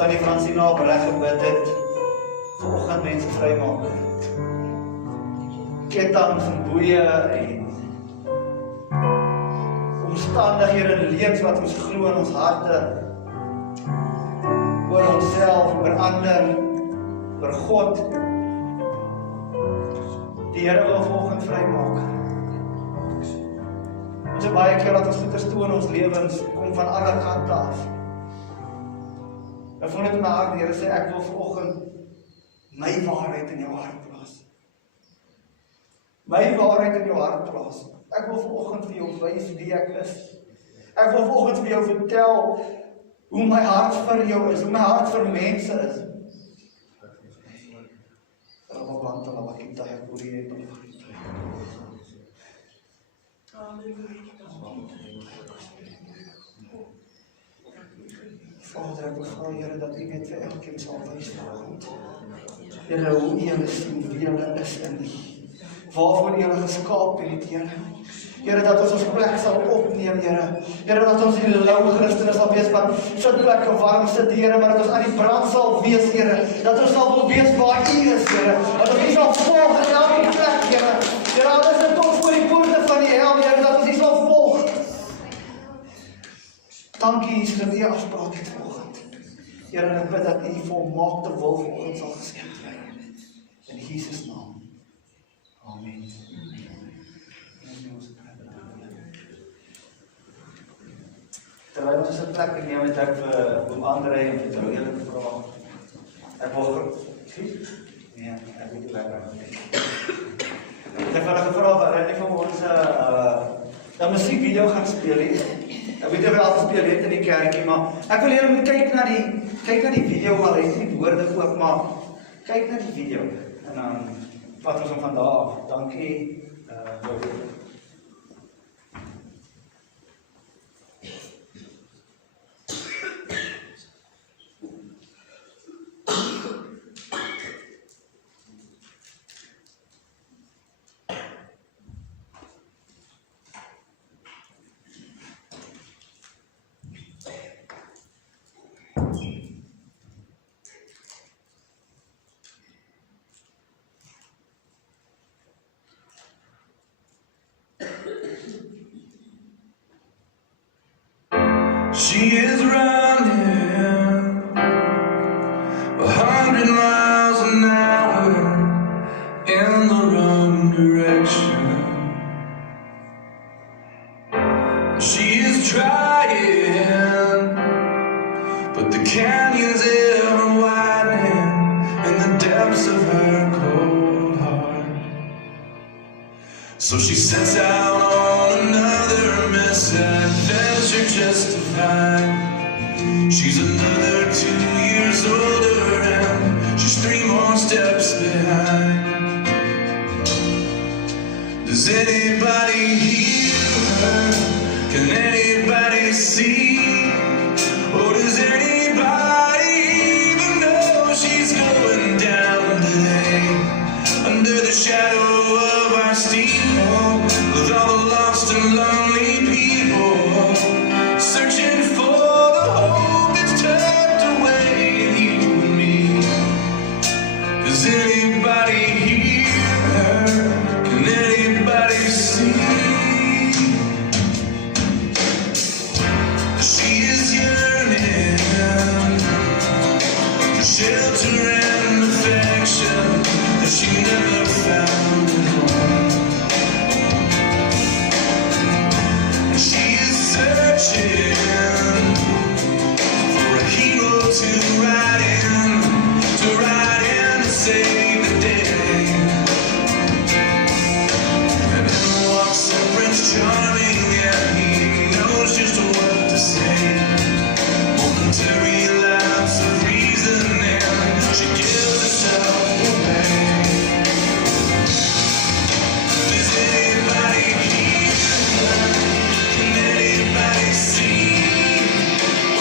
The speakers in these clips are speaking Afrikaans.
Tannie Francina reg gebid het, vanoggend mense vrymaak. Kettinge en boeie en omstandighede en leuns wat ons glo in ons harte, oor onsself, oor ander, oor God. Die Here wil vanoggend vrymaak. Ons het baie keer dat ons goeders toe in ons lewens kom van alle kante af. Ek voel net in my hart, die Here sê, ek wil vanoggend my waarheid in jou hart plaas. My waarheid in jou hart plaas. Ek wil vanoggend vir jou wys wie ek is. Ek wil vanoggend vir jou vertel hoe my hart vir jou is, hoe my hart vir mense is. Vader, ek vra, Here, dat U net vir elkeen sal wys vanoggend. Here, hoe U hulle sien, wie hulle is in U. Waarvoor U hulle geskaap het, Here. Here, dat ons plek sal opneem, Here. Here, dat ons die lou Christene sal wees van sitplekke warm sit, Here, maar dat ons aan die brand sal wees, Here. Dat ons sal wil wees waar U is, Here. Dat ons U sal volg in elke plek, Here. Here, al is dit ons voor die poorte van die hel, Here, dat ons U sal volg. Dankie, Jesus, dat U afspraak het vanoggend. Here, en ek bid dat U volmaakte wil vanoggend sal geskenk word. In Jesus naam. Amen. Terwyl ons 'n plek neem, het ek vir oom André en vir Joël gevra. Ek wil nee, ek weet nie lekker nie. Ek het hulle gevra wat hulle vir ons 'n musiekvideo gaan speel het. Ek weet nie of hulle al gespeel het in die kerkie, maar ek wil julle moet kyk na die video, al het nie woorde ook, maar kyk na die video en dan vat ons hom van daar af. Dankie. She is running 100 miles an hour in the wrong direction. She is trying, but the canyon's ever widening in the depths of her cold heart. So she sets out on another misadventure just to find she's another 2 years older and she's 3 more steps behind. Does anybody hear her? Can anybody see? Or does anybody even know she's going down today? Under the shadow of our steeple, with all the lost and lonely people, searching for the hope that's tucked away in you and me. Does anybody hear her? Can anybody see? She is yearning for shelter and affection that she never found at home. She is searching for a hero to ride in to save the day. And in walks a Prince Charming, and he knows just what to say. Momentary lapse of reason, and she gives herself away. Does anybody hear her? Can anybody see?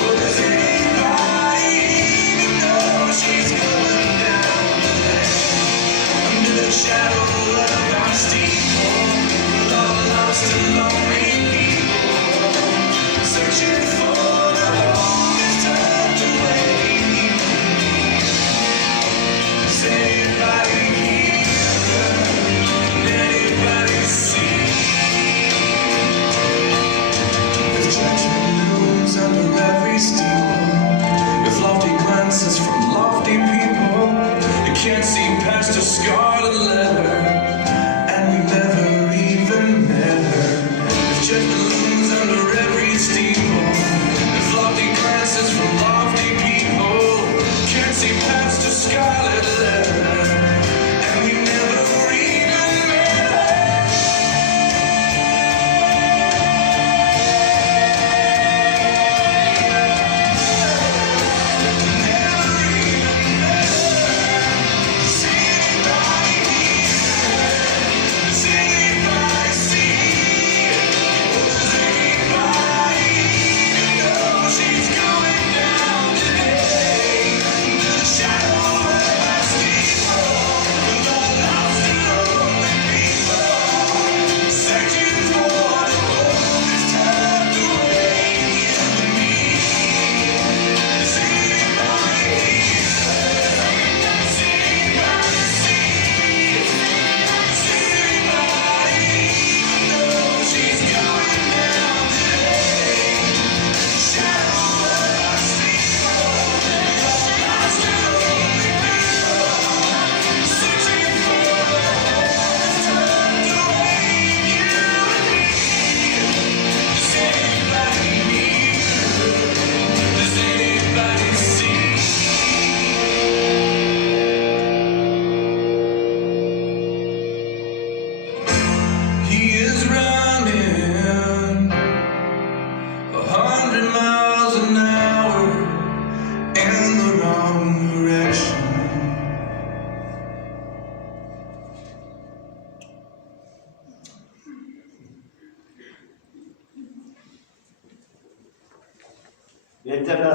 Or does anybody even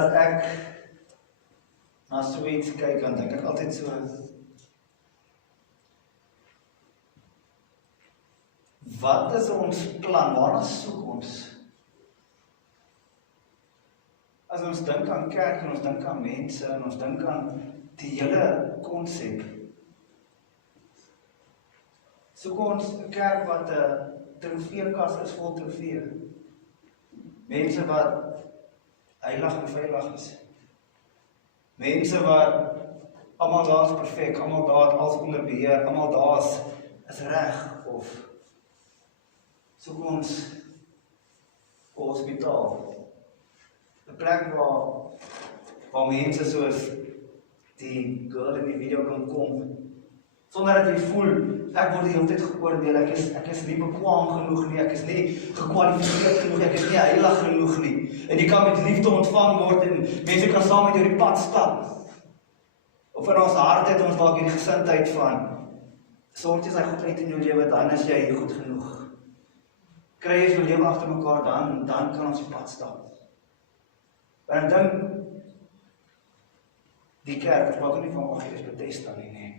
as ek na so iets kyk, dan dink ek altyd so, wat is ons plan? Waarna soek ons? As ons dink aan kerk en ons dink aan mense en ons dink aan die hele konsep, soek ons 'n kerk wat 'n trofeekas is vol trofee. Mense wat heilig en veilig is. Mense wat almal daar is perfek, almal daar het alles onder beheer, almal daar is reg, of soek ons 'n hospitaal. 'n plek waar mense soos die girl in die video kan kom, sonder dat jy voel, ek word die hele tyd geoordeel, ek is nie bekwaam genoeg nie, ek is nie gekwalifiseerd genoeg, ek is nie heilig genoeg nie, en jy kan met liefde ontvang word, en mense kan saam met jou die pad stap, of in ons hart het ons dalk hierdie gesindheid van, sorg jy sy goed uit in jou lewe, dan is jy goed genoeg, kry jy jou lewe agter mekaar, dan kan ons die pad stap. Maar ek dink, die kerk, ek praat nie van jy is Bethesda nie, nee.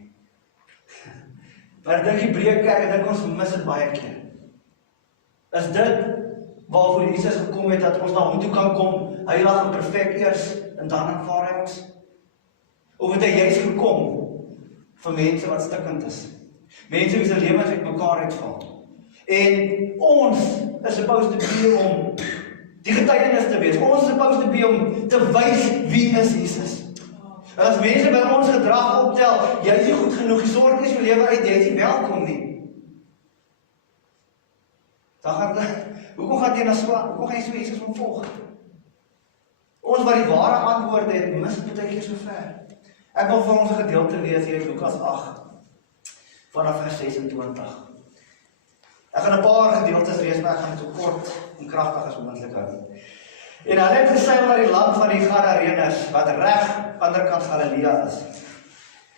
Maar ek dink die breë kerk, ek dink ons mis dit baie keer. Is dit waarvoor Jesus gekom het, dat ons na hom toe kan kom, heilig en perfek eers, en dan aanvaar hy ons? Of het hy juist gekom vir mense wat stikkend is? Mense wie se lewens uit mekaar uitval. En ons is supposed to be om die getuienis te wees. Ons is supposed to be om te wys wie is Jesus. En as mense by ons gedrag optel, jy is nie goed genoeg, jy sorg nie jou lewe uit, jy is nie welkom nie. Dan gaan, hoekom gaan jy so Jesus volg? Ons wat die ware antwoord het, mis dit baie keer so ver. Ek wil vir ons 'n gedeelte lees hier in Lukas 8, vanaf vers 26. Ek gaan 'n paar gedeeltes lees, maar ek gaan dit so kort en kragtig as moontlik hou. En hulle het geseil na die land van die Gadareëners, wat reg aanderkant Galilea is.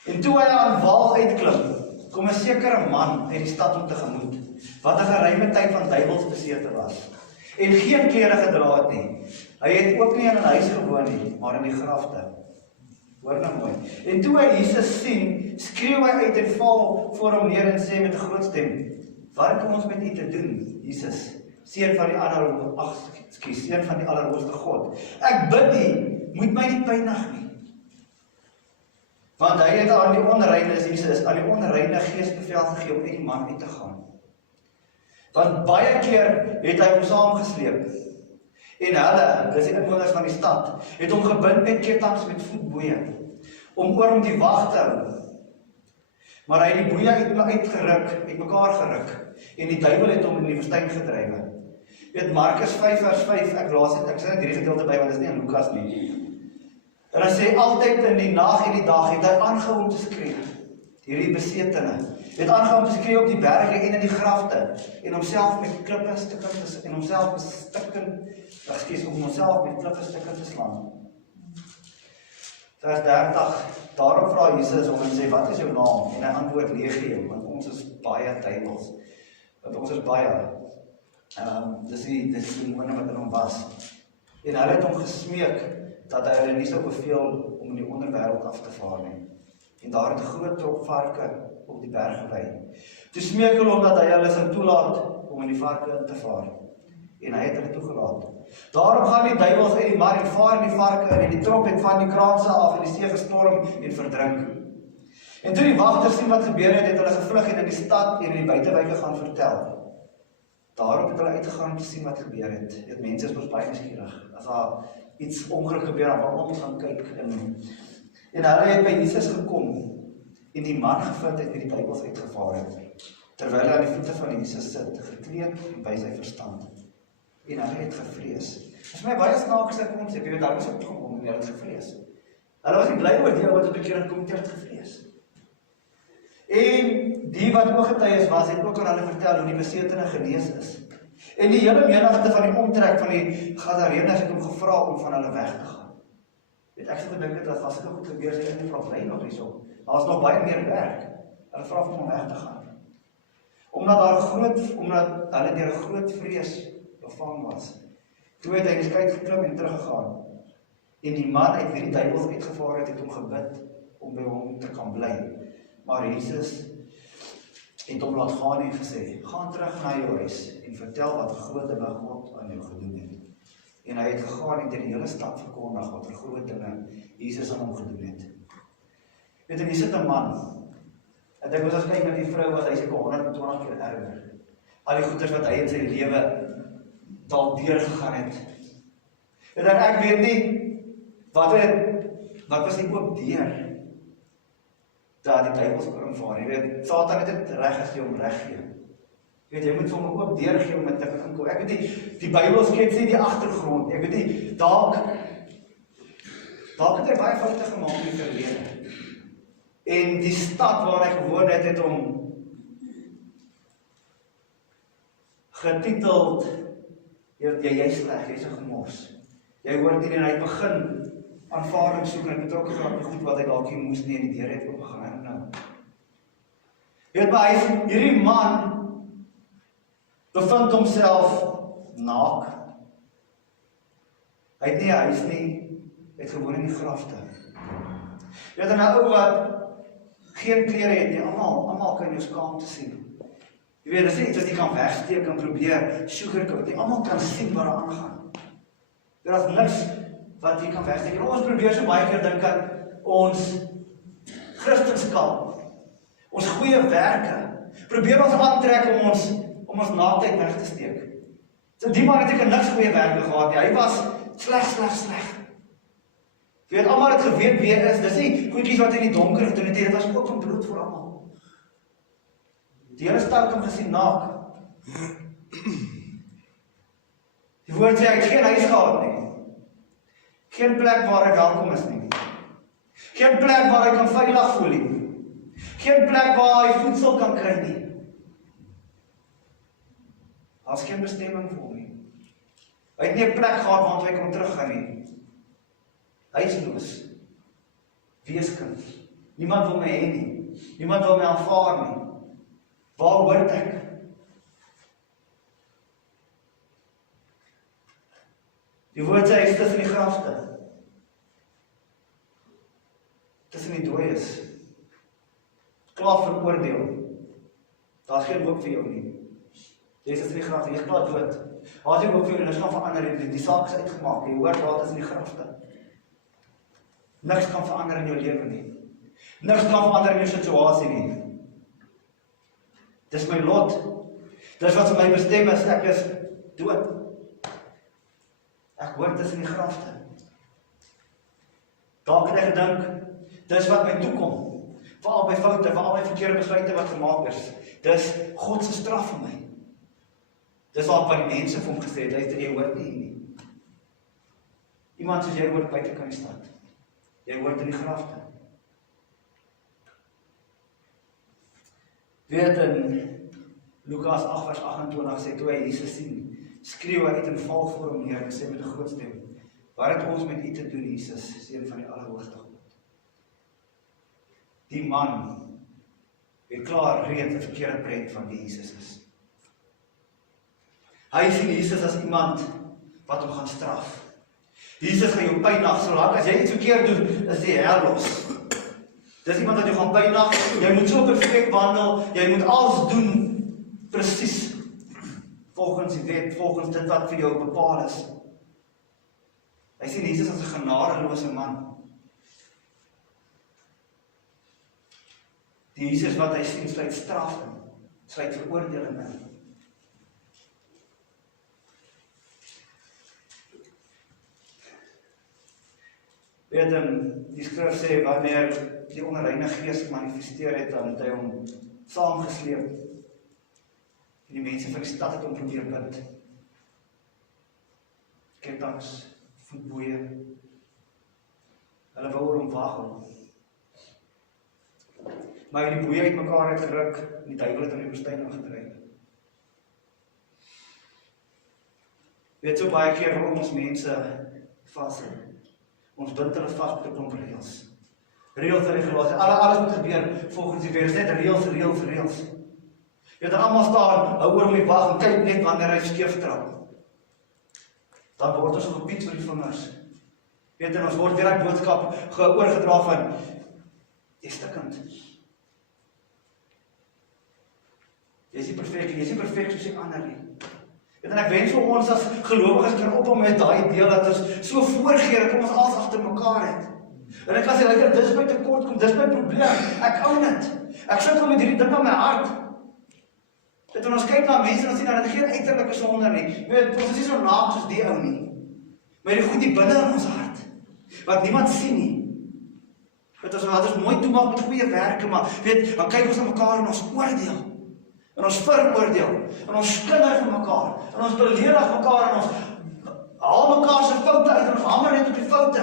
En toe hy aan wal uitklim, kom 'n sekere man uit die stad om tegemoet, wat 'n geruime tyd van duiwelsbesete was, en geen klere gedra het nie. Hy het ook nie in 'n huis gewoon nie, maar in die grafte. Hoor nou mooi. En toe hy Jesus sien, skreeu hy uit en val voor hom neer en sê met 'n groot stem, wat kom ons met u te doen, Jesus, seun van die seun van die Allerhoogste God. Ek bid u, moet my nie pynig nie. Want hy het aan die onreine, Jesus, aan die onreine gees bevel gegee om uit die man uit te gaan. Want baie keer het hy hom saamgesleep. En hulle, dis die inwoners van die stad, het hom gebind met ketTINGs met voetboeie, om oor hom die wag te hou. Maar hy het die boeie uit mekaar geruk, en die duiwel het hom in die woestyn gedrywe. Weet Markus 5 vers 5, ek sê net hierdie gedeelte by, want dit is nie in Lukas nie. En hy sê, altyd in die nag en die dag het hy aangehou om te skree. Hierdie besetene, het aangehou om te skree op die berge en in die grafte, en homself met klippe stukken, en homself met klippe stukken te slaan. Vers 30, daarop vra Jesus hom en sê, wat is jou naam? En hy antwoord Legio, want ons is baie duiwels. Want ons is baie. Dis die demone wat in hom was. En hulle het hom gesmeek, dat hy hulle nie sou beveel om in die onderwêreld af te vaar nie. En daar het 'n groot trop varke op die berg gelei. Toe smeek hulle hom dat hy hulle sou toelaat om in die varke in te vaar. En hy het hulle toegelaat. Daarom gaan die duiwels uit die mar en vaar in die varke in, en die trop het van die kraanse af en die see gestorm en verdrink. En toe die wagters sien wat gebeur het, het hulle gevlug en in die stad en in die buitewyke gaan vertel. Daarop het hulle uitgegaan om te sien wat gebeur het. Het mense is mos baie nuuskierig. As daar iets ongeluk gebeur, dan wil ons gaan kyk. En hulle het by Jesus gekom en die man gevind het wie die duiwels uitgevaar het, terwyl hy aan die voete van Jesus sit, gekleed by sy verstand. En hulle het gevrees. Dit is my baie snaakse konsep, jy weet, daar is opgekom en hulle het gevrees. Hulle was nie bly oor die ou wat op die keer kom, het gevrees. En die wat ooggetuies was, het ook aan hulle vertel hoe die besetene genees is. En die hele menigte van die omtrek van die Gadareëners het hom gevra om van hulle weg te gaan. Weet ek, so dink dat as dit goed gebeur, sê ek nie vra bly nog hierso. Daar is nog baie meer werk. Hulle vra om weg te gaan. Omdat hulle deur 'n groot vrees bevang was. Toe het hy die skei geklim en teruggegaan. En die man uit wie die duiwels uitgevaar het hom gebid om by hom te kan bly. Maar Jesus het hom laat gaan en gesê, gaan terug na jou huis en vertel wat groot dinge God aan jou gedoen het. En hy het gegaan en die hele stad verkondig wat groot dinge Jesus aan hom gedoen het. Weet jy, hier sit 'n man. Ek dink as kyk na die vrou wat hy seker 120 keer erger. Al die goeders wat hy in sy lewe dalk deurgegaan het. En dan ek weet nie wat was die oop deur dat die duiwels oor hom vaar. Jy weet, Satan het dit reg as jy hom reg gee. Jy weet, jy moet vir hom 'n oop deur gee om dit te kan kom. Ek weet nie, die Bybel skets nie die agtergrond. Ek weet nie, dalk het hy baie foute gemaak in die verlede. En die stad waar hy gewoon het, het hom getiteld, jy sleg, jy's 'n gemors. Jy hoort nie en hy begin aanvaarding soek en betrokke geraak goed wat hy dalk nie moes nie en die deur het oopgegaan nou. Weet maar, hierdie man bevind homself naak. Hy het nie 'n huis nie, hy het gewoon in die grafte. Weet dan 'n ou wat geen klere het nie, almal kan jou skaamte sien. Jy weet, dis nie iets wat jy kan wegsteek en probeer sugarcoat nie, almal kan sien wat daar aangaan. Daar is niks wat jy kan wegsteek. En ons probeer so baie keer dink aan ons Christendom, ons goeie werke, probeer ons aantrek om ons naaktheid weg te steek. So die man het ek niks goeie werke gehad nie, hy was sleg. Jy weet, almal het geweet wie hy is, dis nie goedjies wat in die donker gedoen het, dit was oop en bloot vir almal. Die hele stad kan gesien naak. Die woord sê, hy het geen huis gehad nie. Geen plek waar hy welkom is nie. Geen plek waar hy kan veilig voel nie. Geen plek waar hy voedsel kan kry nie. Daar's geen bestemming vir hom nie. Hy het nie 'n plek gehad waar hy kon teruggaan nie. Huisloos. Weeskind. Niemand wil my hê nie. Niemand wil my aanvaar nie. Waar hoort ek? Die woord sê, hy is tussen die grafte. Tussen die dooies. Klaar veroordeel. Daar is geen hoop vir jou nie. Jy is tussen die grafte, jy is klaar dood. Waar is die hoop vir jou? En is gaan verander, die saak is uitgemaak. Jy hoort waar tussen die grafte. Niks kan verander in jou lewe nie. Niks kan verander in jou situasie nie. Dis my lot. Dis wat vir my bestem is, ek is dood. Ek hoor tussen die grafte. Dalk het ek gedink, dis wat my toekom. Vir al my foute, vir al my verkeerde besluite wat gemaak is. Dis God se straf vir my. Dis wat die mense vir hom gesê het, hy hoort nie. Iemand soos jy hoort buite kan die stad. Jy hoort in die grafte. Weet in Lukas 8 vers 28 sê, toe hy Jesus sien, skreeu hy uit en val voor hom neer en sê met 'n groot stem, wat het ons met u te doen, Jesus, seun van die Allerhoogste God? Die man het klaar reeds 'n verkeerde prent van wie Jesus is. Hy sien Jesus as iemand wat hom gaan straf. Jesus gaan jou pynag, solank as jy iets verkeerd doen, is die hel los. Dis iemand wat jou gaan pynag, jy moet so perfek wandel, jy moet alles doen, presies, volgens die wet, volgens dit wat vir jou bepaal is. Hy sien Jesus as 'n genadelose man. Die Jesus wat hy sien, sluit straf in, sluit veroordeling in. Weet die skrif sê, wanneer die onreine gees manifesteer het, dan het hy hom saamgesleep. En die mense van die stad het hom probeer bind. Kettinge, voetboeie. Hulle wou oor hom wagel. Maar die boeie het mekaar uitgeruk, en die duiwel het in die woestyn ingedryf. Weet so baie keer waarom ons mense vashou. Ons bind hulle vas met 'n klomp reëls. Reëls en regulasies. Alles moet gebeur volgens die wet. Net reëls. Jy dan almal staan, hou oor om die wag en kyk net wanneer hy skeef trap. Dan word ons gepiet vir die vingers. Weet jy, ons word weer die boodskap oorgedra van, jy is stikkend. Jy is nie perfek soos die ander nie. Weet en ek wens vir ons as gelowiges kan ophou met daai deel dat ons so voorgee dat ons alles agter mekaar het. En ek kan sê, luister, dis my tekort kom, dis my probleem. Ek own dit. Ek sukkel met hierdie ding in my hart. Weet en ons kyk na mense en ons sien dat dit geen uiterlike sonde nie. Weet, ons is nie so naak soos die ou nie. Maar die goed die binne in ons hart, wat niemand sien nie. Weet ons wat ons mooi toemaak met goeie werke, maar weet, dan kyk ons na mekaar en ons oordeel. En ons veroordeel, en ons skinder vir mekaar, en ons beledig mekaar, en ons haal mekaar se foute uit, en ons hamer net op die foute.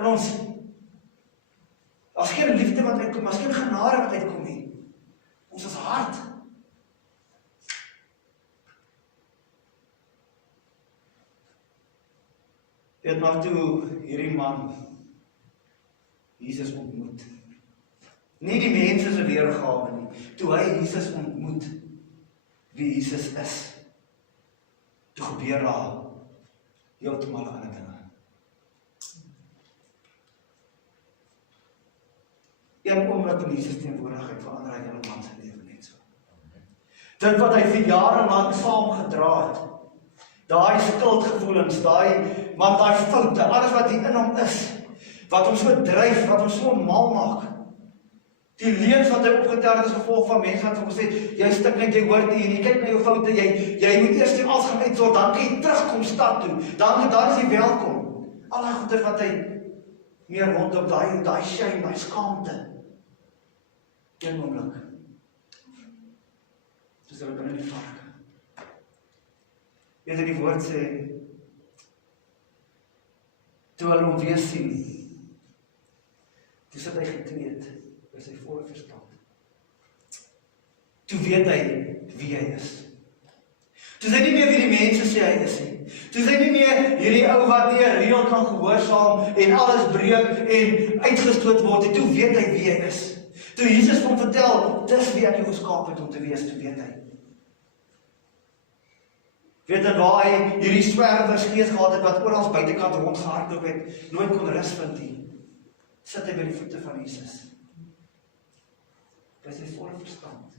En ons, as geen liefde wat uitkom, as geen genade wat uitkom nie. Ons is hard. Weet maar toe hierdie man Jesus ontmoet. Nie die mense se weergawe nie. Toe hy Jesus ontmoet, wie Jesus is, toe gebeur daar heeltemal ander dinge. Een oomblik in Jesus teenwoordigheid verander hy hele man se lewe net so. Dit wat hy vir jare lank saamgedra het, daai skuldgevoelens, daai foute, alles wat hier in hom is, wat hom so dryf, wat hom so mal maak. Die leuns wat hy opgetel het as gevolg van mense wat hom gesê, jy stik net, jy hoort nie, en jy kyk na jou foute, jy moet eers die as gaan uitsorg, dan kan jy terugkom stad toe, dan is jy welkom. Al die goeders wat hy meer rondom daai shame, daai skaamte. Een oomblik. Dis hulle binne die vark. Weet jy die woord sê, toe hulle hom weer sien, toe sit hy gekleed, by sy volle verstand. Toe weet hy wie hy is. Toe is hy nie meer wie die mense sê hy is nie. Toe is hy nie meer hierdie ou wat nie 'n reël kan gehoorsaam en alles breek en uitgestoot word nie. Toe weet hy wie hy is. Toe Jesus hom vertel, dis wie ek jou geskaap het om te wees, toe weet hy. Weet jy waar hy hierdie swerwersgees gehad het wat oral buitekant rondgehardloop het, nooit kon rus vind nie. Sit hy by die voete van Jesus. By sy volle verstand.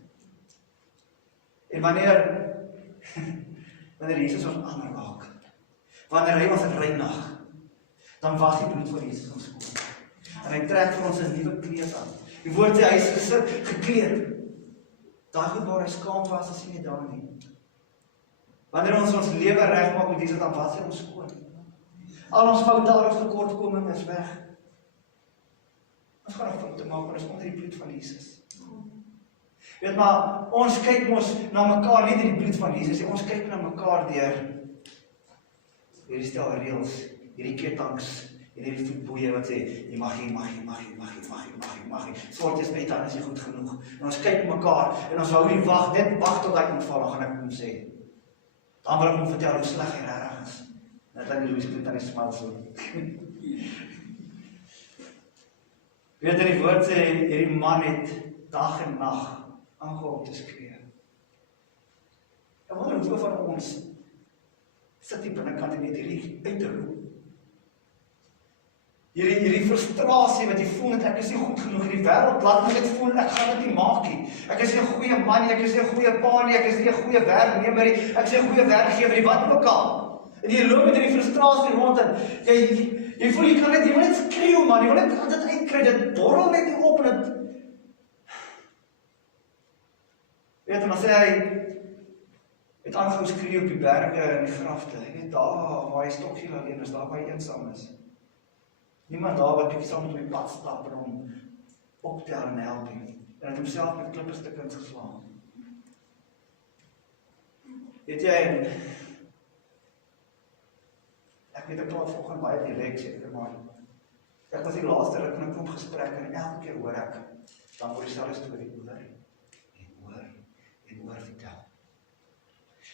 En wanneer Jesus ons aanraak, wanneer hy ons reinig, dan was die bloed van Jesus ons skoon. En hy trek vir ons 'n nuwe kleed aan. Die woord sê hy is gekleed. Daai goed waar hy skaam was, is nie daar nie. Wanneer ons lewe regmaak met Jesus, dan was hy ons skoon. Al ons foute, al ons tekortkominge is weg. Ons gaan 'n fout maak, maar ons onder die bloed van Jesus. Weet maar, ons kyk mos na mekaar nie deur die bloed van Jesus nie. Ons kyk na mekaar deur hierdie stel reëls, hierdie ketangs en hierdie voetboeie wat sê jy mag nie. Swart is net dan is jy goed genoeg. En ons kyk mekaar en ons hou nie wag tot hy ontval, dan gaan ek hom sê. Dan wil ek hom vertel hoe sleg hy regtig is. Net aan die Louis Vuitton aan die smal so. Weet jy die woord sê hierdie man het dag en nag aangehou om te skree. En wat hoeveel van ons sit die binnekant en net hierdie uit te roep. Hierdie frustrasie wat jy voel dat ek is nie goed genoeg, die wêreld laat my net voel ek gaan dit nie maak nie. Ek is nie 'n goeie man nie, ek is nie 'n goeie pa nie, ek is nie 'n goeie werknemer nie, ek is nie 'n goeie werkgewer nie, wat ook al. En jy loop met hierdie frustrasie rond en jy voel jy wil net skreeu man, jy wil net dit uitkry, dit borrel net nie op en dit. Weet jy, maar sê hy het aangehou skree op die berge en die grafte. Hy weet daar waar hy stokkies alleen is, daar waar hy eensaam is. Niemand daar wat bietjie saam met hom die pad stap en hom optel en help nie. En het homself met klippestukkings geslaan. Weet jy, ek weet ek praat vanoggend baie direk seker, maar ek was die laaste ruk in 'n klomp gesprekke en elke keer hoor ek, dan word dieselfde storie hoor vertel.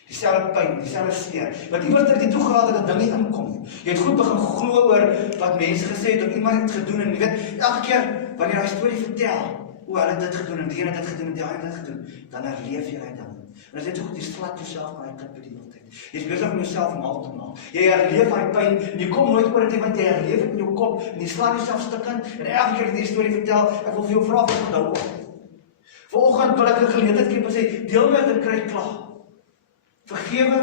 Dieselfde pyn, dieselfde seer. Wat iemand het toe gehad dat dit ding nie inkom. Jy het goed begin glo oor wat mense gesê het, of iemand het gedoen en jy weet, elke keer wanneer hy storie vertel, hulle het dit gedoen, en die het dit gedoen, en die het dit gedoen, dan herleef jy dan. En as jy so goed, jy slat jouself aan die klip die hele tyd. Jy is besig om jouself mal te maak. Jy herleef die pyn, en jy kom nooit oor dit, want jy herleef het in jou kop, en jy slat jouself stukkend, en elke keer die storie vertel, ek wil vir jou vra, wat nou op. Vanoggend wil ek 'n geleentheid gee, en sê, deel met en kry klaar. Vergewe,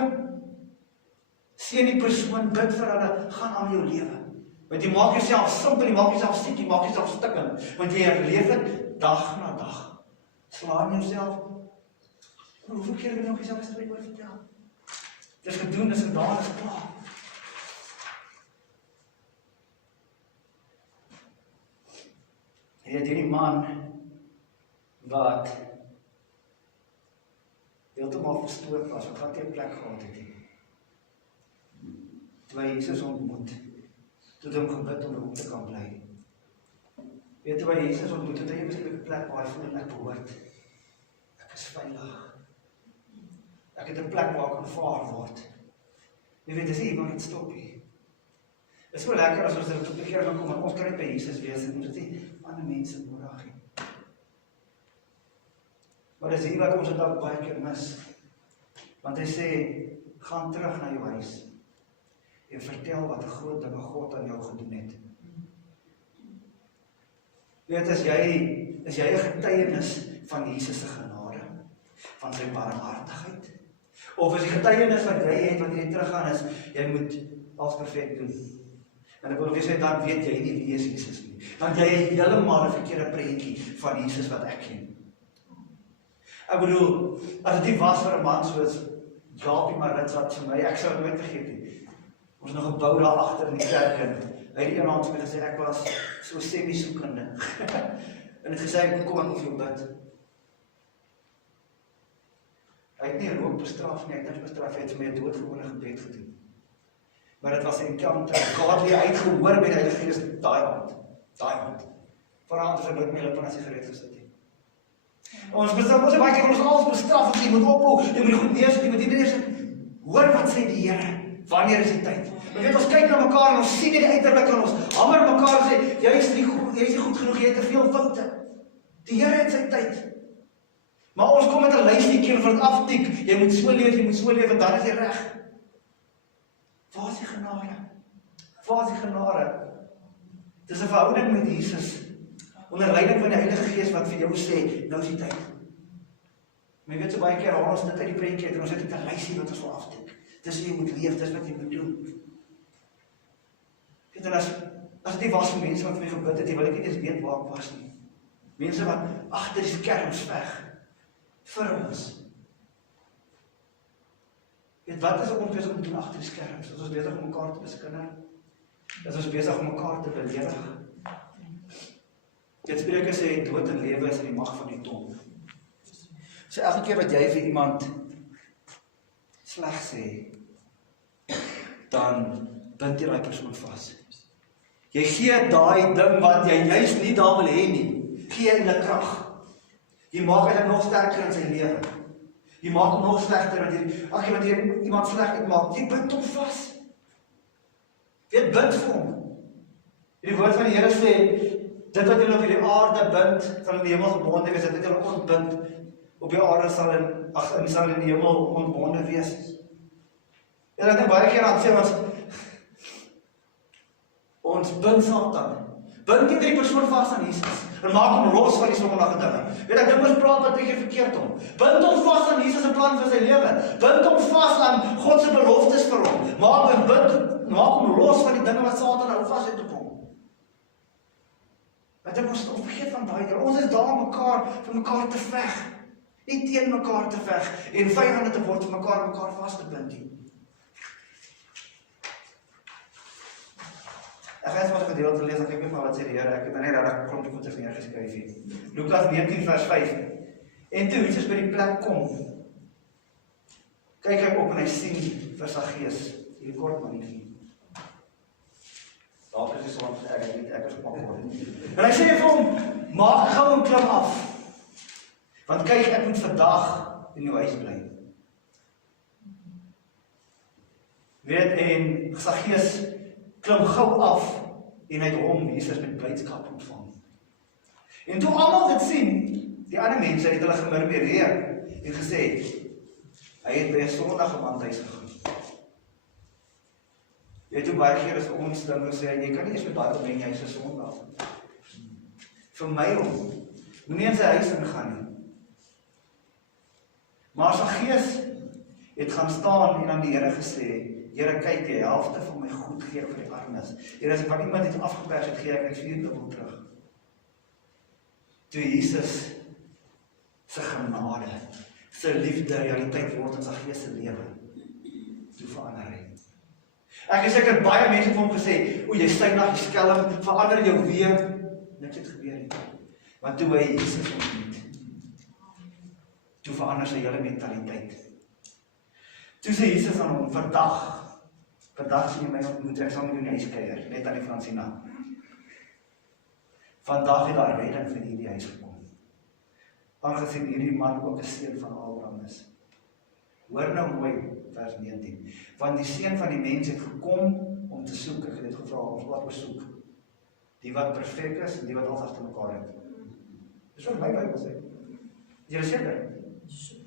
seën die persoon, bid vir hulle, gaan aan jou lewe. Want jy maak jouself simpel, jy maak jouself siek, jy maak jouself stikkend, want jy herleef het dag na dag. Slaan jouself. Hoeveel keer wil jy nog jouself gesprek oor vertel? Dit is gedoen, dit is gedaan, dit is klaar. Jy het hierdie man wat heeltemal verstoord was, wat geen plek gehad het nie. Toe hy Jesus ontmoet, toe het hom gebid om hom te kan bly. Weet jy, waar Jesus ontmoet, het hy miskien 'n plek waar hy voel ek behoort. Ek is veilig. Ek het 'n plek waar ek aanvaar word. Jy weet, dis nie iemand wat stop nie. Dit is so lekker as ons dit op 'n keer kan kom, en ons kan net by Jesus wees, en ons het nie ander mense nodig nie. Maar dis hier wat ons dit ook baie keer mis. Want hy sê, gaan terug na jou huis, en vertel wat 'n groot ding God aan jou gedoen het. Weet, is jy 'n getuienis van Jesus se genade, van sy barmhartigheid? Of is die getuienis wat jy het, wat jy teruggaan is, jy moet alles perfek doen. En ek wil weet, dan weet jy nie wie is Jesus nie. Want jy het helemaal 'n verkeerde prentjie van Jesus wat ek ken. Ek bedoel, as dit nie was vir 'n man soos Japie Marits wat vir my, ek sou het nooit vergeet nie. Ons nog 'n bou daar agter in die kerk, en hy het een hand vir my gesê, ek was so semi-soekende. En het gesê, ek kom ek vir jou bid. Hy het nie rook bestraf nie, hy het niks bestraf, hy het vir my 'n doodgewone gebed gedoen. Maar dit was 'n encounter, God het uitgehoor met die Heilige Gees, daai hand. Verander sy nooit my lippe na sigaret gesit nie. Ons bestraf, ons baie keer ons alles bestraf, jy moet ophou, jy moet goed neersit, jy moet nie neersit. Hoor wat sê die Here, wanneer is die tyd? Want weet, ons kyk na mekaar en ons sien nie die uiterlik aan ons, hamer mekaar en sê, jy is nie goed genoeg, jy het te veel foute. Die Here het sy tyd. Maar ons kom met 'n lystietjie en vir dit aftik, jy moet so leef, en dan is jy reg. Waar is die genade? Waar is die genade? Dis 'n verhouding met Jesus, onder leiding van die Heilige Gees wat vir jou sê, nou is die tyd. Maar jy weet, so baie keer haal ons dit uit die prentjie, en ons het 'n lysie wat ons wil aftik. Dis hoe jy moet leef, dis wat jy moet doen. Weet, en as dit nie was vir mense wat vir my gebid het, wil ek nie eens weet waar ek was nie. Mense wat agter die skerms veg, vir ons. Weet, wat is ons besig om te doen agter die skerms? Is ons besig om mekaar te beskinder? Is ons besig om mekaar te beledig? Dit Spreuke sê, dood en lewe is in die mag van die tong. So elke keer wat jy vir iemand sleg sê, dan bind jy daai persoon vas. Jy gee daai ding wat jy juist nie daar wil hê nie, gee in 'n krag. Jy maak hulle nog sterker in sy lewe. Jy maak hom nog slegter, want jy iemand sleg uitmaak, jy bind hom vas. Weet, bind vir hom. Die woord van die Here sê, dit wat julle op die aarde bind, sal in die hemel gebonde wees, dit wat julle ontbind, op die aarde sal in die hemel ontbonde wees. En dat ek baie keer aan sê, ons bind Satan. Bind nie die persoon vas aan Jesus, en maak hom los van die sondige dinge. Weet, ek dink ons praat wat jy verkeerd om. Bind hom vas aan Jesus se plan vir sy lewe. Bind hom vas aan God se beloftes vir hom. Maak hom los van die dinge wat Satan nou vas het op hom. Want ons vergeet van daai, ons is daar om vir mekaar te veg. Nie teen mekaar te veg, en vyande te word vir mekaar vas te bind nie. Ek gaan eens wat 'n gedeelte lees, ek kyk net maar wat sê die Here, ek het nou nie regtig 'n klompie goeders neergeskryf hier. Lukas 19 vers 5. En toe Jesus by die plek kom, kyk hy op en hy sien vir Saggeus, hierdie kort mannetjie. Daar is die son, ek is op my kort. En hy sê vir hom, maak gou en klim af. Want kyk, ek moet vandag in jou huis bly. Weet, en Saggeus klim gou af, en hy het hom, Jesus, met blydskap ontvang. En toe almal dit sien, die ander mense het hulle gemurmureer en gesê, hy het by 'n sondige man huis gegaan. Jy weet hoe baie keer is ons dan sê, jy kan nie eens met daai mens hy's 'n sondag. Vir my moenie in sy huis ingaan nie. Maar Saggeus het gaan staan en aan die Here gesê, Here, kyk, die helfte van my goed gee vir die armes. Here, as ek van iemand iets afgepers het, gee ek 4 dubbel terug. Toe Jesus se genade, sy liefde realiteit word in Saggeus se lewe, toe verander hy. Ek is seker baie mense het vir hom gesê, o, jy stynig, jy skelm, verander jou weer. Niks het gebeur nie. Want toe hy Jesus ontmoet, toe verander sy hele mentaliteit. Toe sê Jesus aan hom, vandag sien jy my ontmoet, ek sal met jou in die huis kuier, net aan die Fransina. Vandag het daar redding vir hierdie huis gekom. Aangesien hierdie man ook 'n seun van Abraham is. Hoor nou mooi, vers 19. Want die seun van die mens het gekom om te soek, ek het dit gevra, ons wat besoek. Die wat perfek is en die wat alles agter mekaar het. Dis wat my Bybel sê. Jy is seker?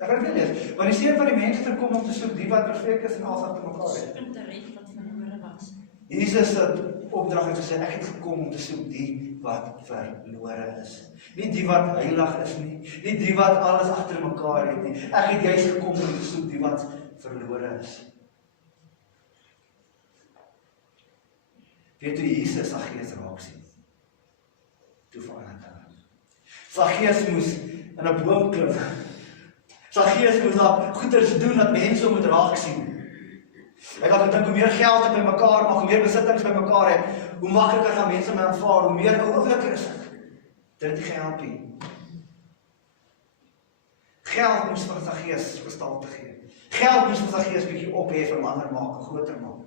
Ek kan dit lees. Want die seun van die mens het gekom om te soek, die wat perfek is en alles agter mekaar het. Jesus se opdrag het gesê, ek het gekom om te soek die wat verlore is. Nie die wat heilig is nie, nie die wat alles agter mekaar het nie. Ek het juist gekom om te soek die wat verlore is. Weet jy, Jesus Saggeus raak sien. Toe verander hy. Saggeus moes in 'n boom klim. Saggeus moes daar goeders doen dat mense hom moet raak sien. Ek het gedink, hoe meer geld ek bymekaar maak, hoe meer besittings bymekaar het, hoe makliker gaan mense my aanvaar, hoe meer ouliker is ek. Dit het nie gehelp nie. Geld moes vir Saggeus gestalte gee. Geld moes vir Saggeus bietjie ophef en langer maak, groter maak.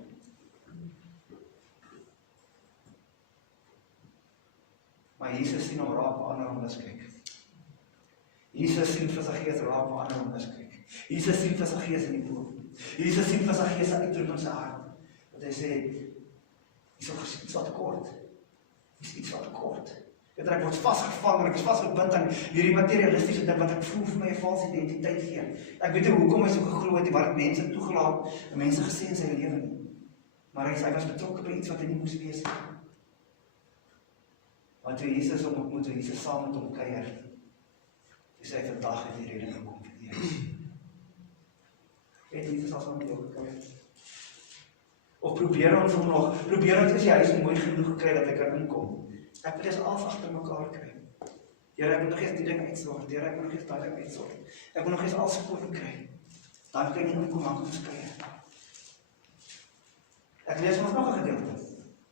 Maar Jesus sien hom raak waar ander hom miskyk. Jesus sien vir Saggeus raak waar ander hom miskyk. Jesus sien vir Saggeus in die boom. Jesus sien vir Saggeus se uitdruk in sy hart. Dat hy sê, iets wat kort. Iets wat kort. Ek word vasgevang en ek is vasgebind aan hierdie materialistiese ding wat ek voel vir my 'n valse identiteit gee. Ek weet nie hoekom hy so geglo het, wat mense toegelaat en mense gesê in sy lewe nie. Maar hy was betrokke by iets wat hy nie moes wees nie. Want toe Jesus hom ontmoet, toe Jesus saam met hom kuier, toe sê hy, vandag het die redding gekom vir die huis. Het Jesus as hom met jou gekuier? Of probeer ons is die huis mooi genoeg gekry dat ek kan inkom. Ek wil eers alles agter mekaar kry. Here, ek moet nog eens die ding uitsort. Here, ek moet nog eens daai ding uitsort. Ek moet nog eens alles skoon kry. Dan kan ek nie kom maak ons kuier. Ek lees ons nog 'n gedeelte.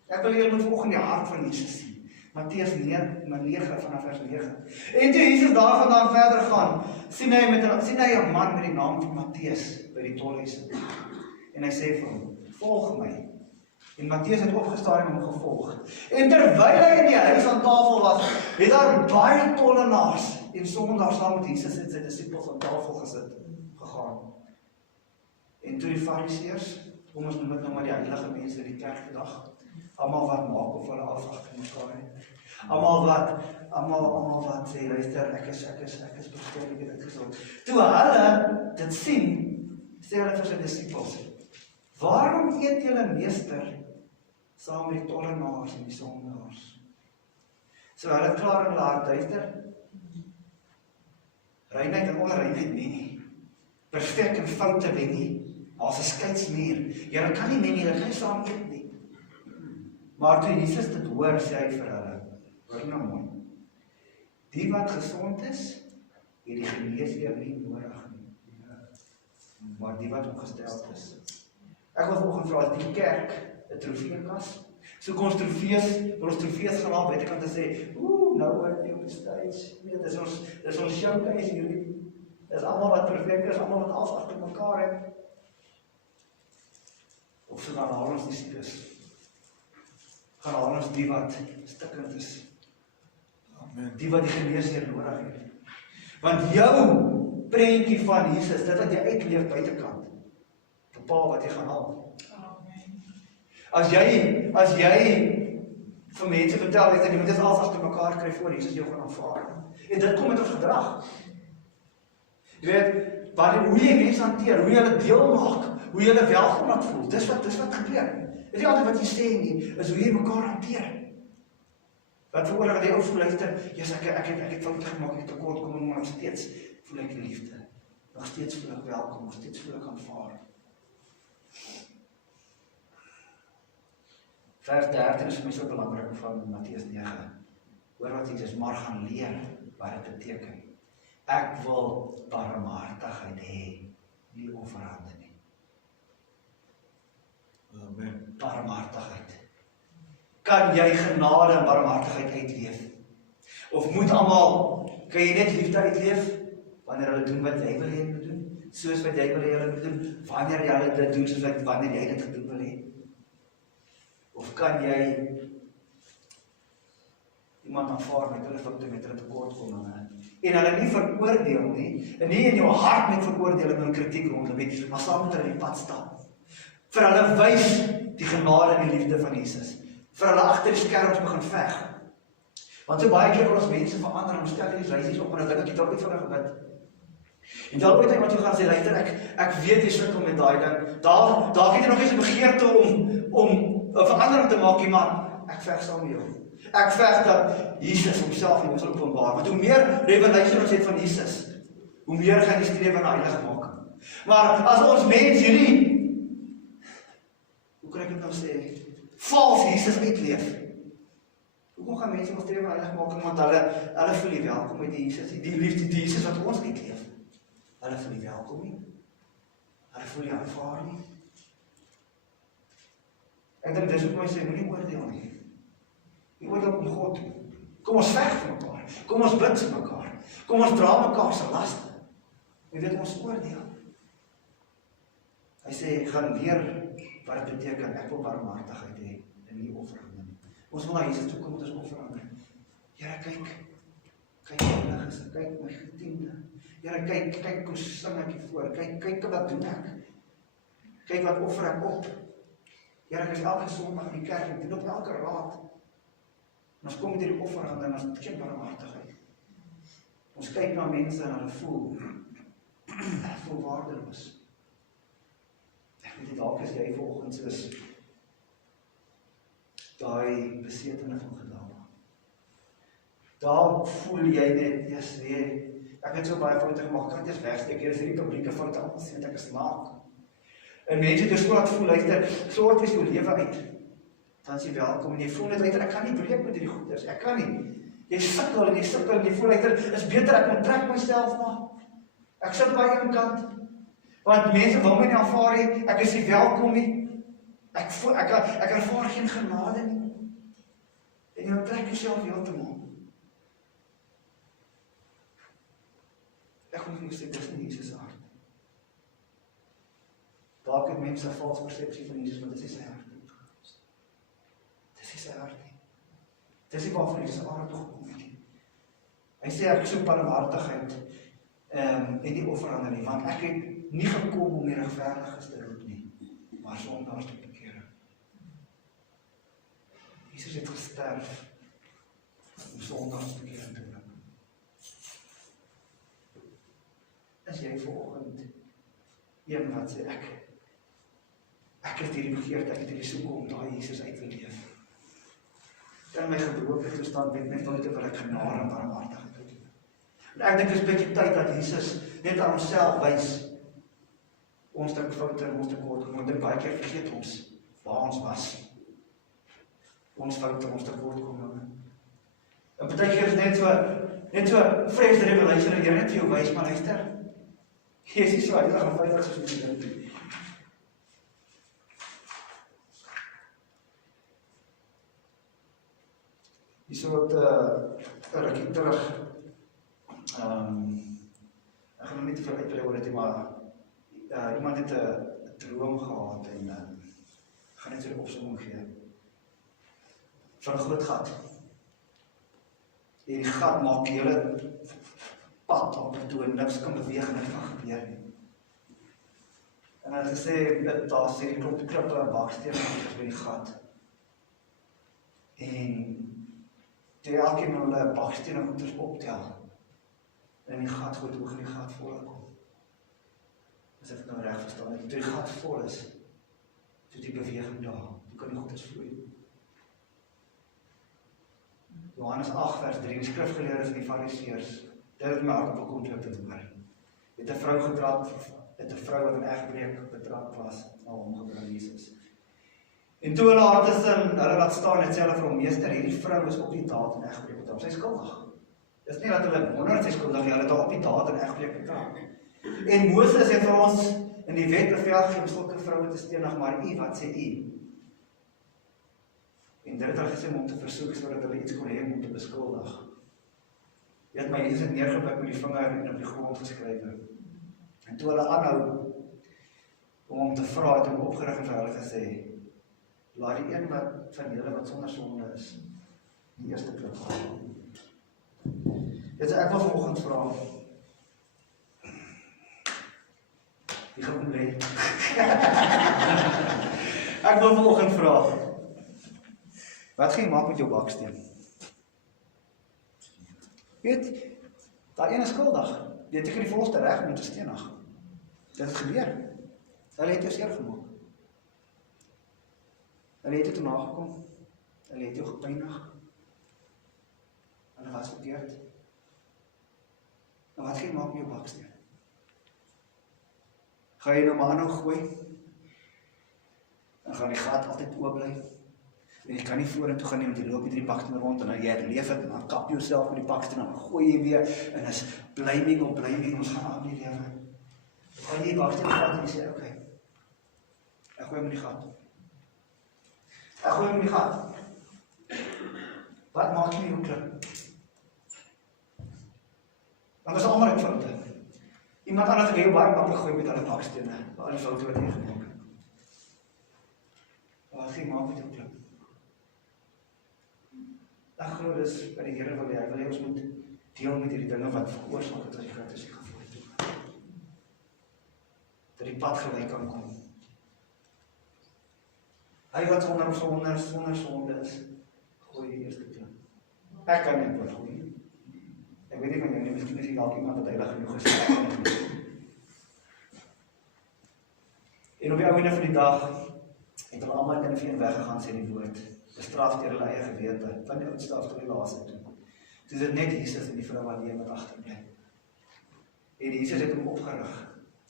Ek wil julle volgende die hart van Jesus sien. Matteus 9 vanaf vers 9. En toe Jesus daarvandaan verder gaan, sien hy 'n man met die naam van Matteus by die tolhuis. En hy sê vir hom, volg my. En Matteus het opgestaan en hom gevolg. En terwyl hy in die huis aan tafel was, het daar baie tollenaars en sondaars saam met Jesus en sy disippels aan tafel gegaan. En toe die Fariseërs, kom ons noem dit nou maar die heilige mense in die kerk vandag, almal wat maak of hulle alles agter mekaar het. Almal wat sê, luister, ek is bestel, ek het dit gesond. Toe hulle dit sien, sê hulle vir sy disippels, waarom eet julle meester saam met die tollenaars en die sondaars? So hulle het klaar in hulle hart, luister, reinheid en onreinheid nie, perfek en foute wen nie, as 'n skeidsmuur, julle kan nie men nie, julle kan nie saam eet nie. Maar toe Jesus dit hoor, sê hy vir hulle, hoor nou mooi, die wat gesond is, het die geneesheer nie nodig nie, maar die wat opgestel is. Ek wil vanoggend vra, is die kerk 'n trofeekas? So kom ons trofees gaan haal, weet ek kan te sê, nou word jy op die stage, dis ons showcase hierdie, dis almal wat perfek is, almal wat alles agter mekaar het. Of so dan haal ons die siekes, gaan haal ons die wat stikkend is, Amen. Die wat die geneesheer nodig het. Want jou prentjie van Jesus, dit wat jy uitleef buitekant, bepaal wat jy gaan haal. As jy vir mense vertel, jy moet dit alles agter mekaar kry voor Jesus jou gaan aanvaar. En dit kom met ons gedrag. Jy weet, hoe jy mense hanteer, hoe jy hulle deel maak, hoe jy hulle welkom laat voel, dis wat gebeur. Dit is nie altyd wat jy sê nie, is hoe jy mekaar hanteer. Wat veroorsaak dat jy ook voel, luister, ek het foute gemaak, ek het tekortkoming, maar nog steeds voel ek liefde. Nog steeds voel ek welkom, nog steeds voel ek aanvaar. Vers 13 is vir my so belangrik van Matteus 9. Hoor wat Jesus maar gaan leer wat dit beteken. Ek wil barmhartigheid hê, nie offerhande nie. Barmhartigheid. Kan jy genade en barmhartigheid uitleef? Of moet almal, kan jy net liefde uitleef wanneer hulle doen wat jy wil hê hulle moet doen? Soos wat jy wil hê hulle moet doen, wanneer jy dit doen soos wanneer jy dit gedoen wil hê? Of kan jy iemand aanvaar met hulle foute, met hulle tekortkominge en hulle nie veroordeel nie, en nie in jou hart met veroordeling en kritiek rondom nie, maar saam met hulle in die pad staan. Vir hulle wys die genade en die liefde van Jesus. Vir hulle agter die skerms begin veg. Want so baie keer wil ons mense verander en stel die reisies op en dan dink ek het ooit vir hulle gebid. En dan ooit iemand toe gaan sê, luister, ek weet jy sukkel met daai ding. Daar het jy nog eens 'n begeerte om 'n verandering te maak, maar ek veg saam met jou. Ek veg dat Jesus homself in ons openbaar. Want hoe meer revelation ons het van Jesus, hoe meer gaan die strewe na heilig maak. Maar as ons mens hierdie, hoe kan ek dit nou sê, vals Jesus uitleef. Hoekom gaan mense nog strewe na heilig maak? Want hulle voel nie welkom met die Jesus, die liefde die Jesus wat ons uitleef. Hulle voel nie welkom nie. Hulle voel nie aanvaar nie. Ek dink dis hoekom hy sê, moenie oordeel nie. Jy oordeel om God toe. Kom ons veg vir mekaar. Kom ons bid vir mekaar. Kom ons dra mekaar se laste. Jy weet ons oordeel. Hy sê, gaan leer wat dit beteken, ek wil barmhartigheid hê en nie offerande nie. Ons wil na Jesus toe kom met ons offerande. Here, kyk my gesin, kyk my gediende. Here, kyk hoe sing ek hier voor. Kyk wat doen ek. Kyk wat offer ek op. Here, ek is elke Sondag in die kerk, ek doen op elke raad. En ons kom met hierdie offerande en ons geen barmhartigheid. Ons kyk na mense en hulle voel waardeloos. Ek weet nie, dalk is jy vanoggend soos daai besetene van gedagte. Dalk voel jy net, ek het so baie foute gemaak, kan dit is wegsteek, hier is hierdie publieke foute, almal sê ek is maak. En mense het so laat voel, luister, sort is jou lewe uit. Dan is jy welkom, en jy voel net, luister, ek kan nie breek met hierdie goeders, ek kan nie. Jy sukkel, en jy voel, luister, is beter, ek onttrek myself maar. Ek sit by een kant, want mense wil my nie aanvaar nie, ek is nie welkom nie, ek ervaar geen genade nie, en jy onttrek jouself heeltemal. Ek moet nie sê, dis nie Jesus hart. Dalk het mense 'n vals persepsie van Jesus, maar dis nie sy hart nie. Dis nie sy hart nie. Dis nie waarvoor Jesus aan toe gekom het nie. Hy sê ek soek barmhartigheid en nie offerande nie, want ek het nie gekom om die regverdiges te roep nie, maar sondaars te bekeer. Jesus het gesterf om sondaars te bekeer te bring. As jy vanoggend een wat sê ek het hierdie begeerte, ek het hierdie soek om daai Jesus uit te leef. In my gebroke toestand met my foute wil ek genade en barmhartigheid uitleef. En ek dink dit is 'n bietjie tyd dat Jesus net aan homself wys ons stuk foute en ons tekortkominge. Dit baie keer vergeet ons waar ons was. Ons foute, ons tekortkominge. En baie keer is net so fresh revelation en jy net vir jou wys, maar luister. Jy is so heilig en veilig soos jy dink. Hier so wat 'n rukkie terug. Ek gaan nie te veel uitbrei oor dit, maar iemand het 'n droom gehad en gaan net so 'n opsomming gee. Van 'n groot gat. En die gat maak die hele pad op toe en niks kan beweeg en niks kan gebeur nie. En hy het gesê, daar sê die klippe en bakstene by die gat. En toe elkeen hulle baksteen en goeders optel, en die gat goed, hoe gaan die gat vol kom? As ek nou reg verstaan, toe die gat vol is, toe die beweging daar, toe kan die goeders vloei. Johannes 8 vers 3, die skrifgeleerdes en die fariseërs, dit het my hart bekom toe ek dit hoor. Het 'n vrou getrap, het 'n vrou wat in egbreek betrap was, na hom gebring Jesus. En toe hulle harte sin, hulle laat staan het sê hulle vir hom, meester, hierdie vrou is op die daad en egbreek betrap, sy is skuldig. Dit is nie dat hulle wonder sy is skuldig, hulle het haar op die daad en egbreek betrap. En Moses het vir ons in die wet bevel gegee om sulke vroue te stenig, maar wat sê u? En dit het hulle gesê om te versoek sodat hulle iets kon hê om te beskuldig. Jy het my Jesus het neergebuig met die vinger en op die grond geskrywe. En toe hulle aanhou om hom te vra, het hom opgerig en vir hulle gesê, laat die een van julle wat sonder sonde is, die eerste klip gaan. Dit is ek wil vanoggend vra. Wie gaan kom lê? Ek wil vanoggend vra. Wat gaan jy maak met jou baksteen? Weet, daai een is skuldig. Jy het die volste reg om te stenig. Dit het gebeur. Hulle het jou seer gemaak. Hulle het jou toe nagekom. Hulle het jou gepynig. Hulle was verkeerd. En wat gaan jy maak met jou baksteen? Ga jy nou maar aanhou gooi? Dan gaan die gat altyd oop bly. En jy kan nie vorentoe gaan nie, want jy loop met die baksteen rond en dan jy herleef het en dan kap jy jouself met die baksteen en dan gooi jy weer en is blaming op blaming, ons gaan aan die lewe. Gaan jy die baksteen vat en jy sê, oké, ek gooi hom in die gat. Ek gooi hom in die gat. Wat maak jy jou klip? Want is almal ek foute. Iemand anders het heel baie maklik gooi met hulle bakstene, al die foute wat jy gemaak het. Wat gaan jy maak met jou klip? Ek glo dis by die Here wil hê, ons moet deel met hierdie dinge wat veroorsaak het as jy gaat as jy gaan vorentoe. Dat die pad gelyk kan kom. Hy wat sonder sonde is, gooi die eerste klip. Ek kan net wat gooi. Ek weet nie van jou nie, miskien is jy dalk iemand wat heilig genoeg is. En op die einde van die dag het hulle almal in een weggegaan, sê die woord. Bestraf deur hulle eie gewete, van die oudste af tot die laaste toe. Toe is dit net Jesus en die vrou alleen wat agterbly. En Jesus het hom opgerig,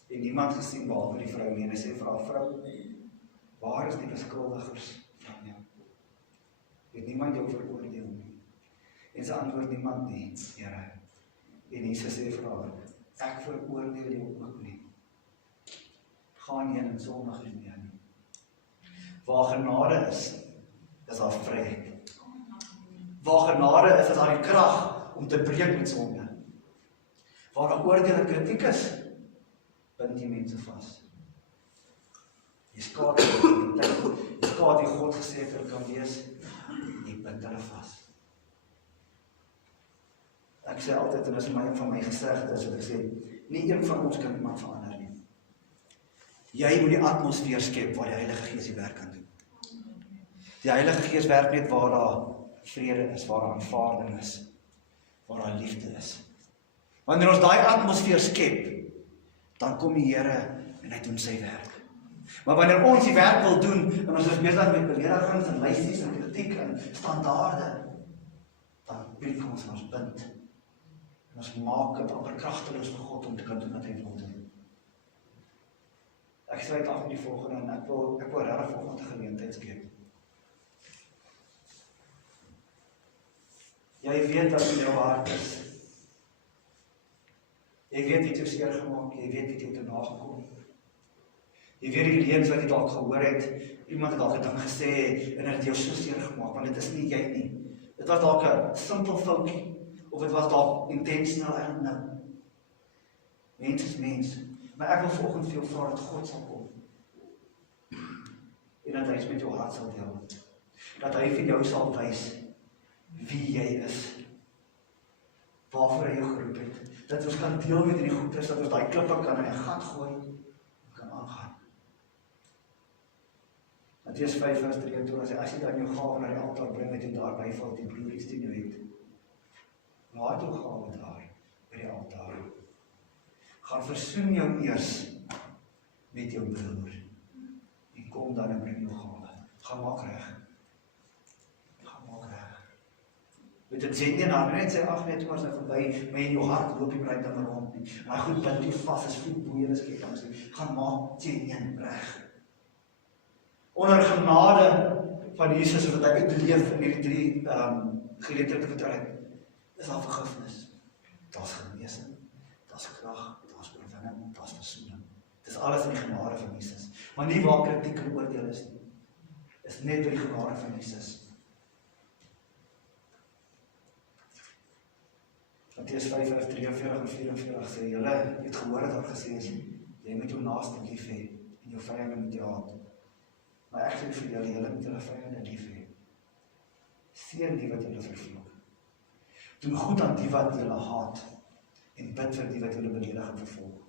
en niemand gesien behalwe die vrou nie. En hy sê vir haar, vrou, waar is die beskuldigers van jou? Het niemand jou veroordeel nie? En sy antwoord, niemand nie, Here. En Jesus sê vir haar, ek veroordeel jou ook nie. Gaan heen en sondig nie meer nie. Waar genade is daar vryheid. Waar genade is daar die krag om te breek met sonde. Waar daar oordeel en kritiek is, bind die mense vas. Jy skaad die autoriteit, jy skaad die God gesê het hulle kan wees, jy bind hulle vas. Ek sê altyd, en as een van my gesegdes, wat ek sê, nie een van ons kan iemand verander nie. Jy moet die atmosfeer skep waar die Heilige Gees die werk kan doen. Die Heilige Gees werk net waar daar vrede is, waar daar aanvaarding is, waar daar liefde is. Wanneer ons daai atmosfeer skep, dan kom die Here en hy doen sy werk. Maar wanneer ons die werk wil doen, en ons is besig met beledigings en lysies en kritiek en standaarde, dan breek ons ons bind. En ons maak het amper kragteloos vir God om te kan doen wat hy wil doen. Ek sluit af met die volgende, en ek wil regtig volgende 'n geleentheid skep. Jy weet wat in jou hart is. Jy weet wie jou seer gemaak, jy weet wie jou te nagekom. Jy weet die leuns wat jy dalk gehoor het, iemand het dalk 'n ding gesê en het jou so seer gemaak, want dit is nie jy nie. Dit was dalk 'n simpel foutjie, of dit was dalk intentional en nou. Mens is mens. Maar ek wil volgende vir jou vra dat God sal kom. En dat hy met jou hart sal deel. Dat hy vir jou sal wys wie jy is. Waarvoor hy jou geroep het. Dat ons kan deel met die goeders, dat ons daai klippe kan in 'n gat gooi en kan aangaan. Matteus 5 vers 23 sê, as jy dan jou gawe na die altaar bring, het jy daarby val die broer iets teen jou het. Laat jou gawe daar, by die altaar. Gaan versoen jou eers met jou broer. En kom dan en bring jou gawe. Gaan maak reg. Gaan maak reg. Weet dit sê nie nou net sê, ag net oor sy verby, maar in jou hart loop jy breed dan rond nie. Maar goed, bind jy vas, is goed boeien, is kyk, gaan maak genuine reg. Onder genade van Jesus, wat ek uitleef in hierdie 3 geleenthede vertel het, is daar vergifnis. Daar's genesing, daar's krag, daar's oorwinning, daar's versoening. Dis alles in die genade van Jesus. Maar nie waar kritiek en oordeel is nie. Is net door die genade van Jesus. Matteus 5 vers 43 en 44 sê, julle het gehoor dat daar gesê is, jy moet jou naaste lief hê en jou vyande moet jy haat. Maar ek sê vir julle moet julle vyande lief hê. Seën die wat julle vervloek. Doen goed aan die wat julle haat en bid vir die wat julle beledig en vervolg.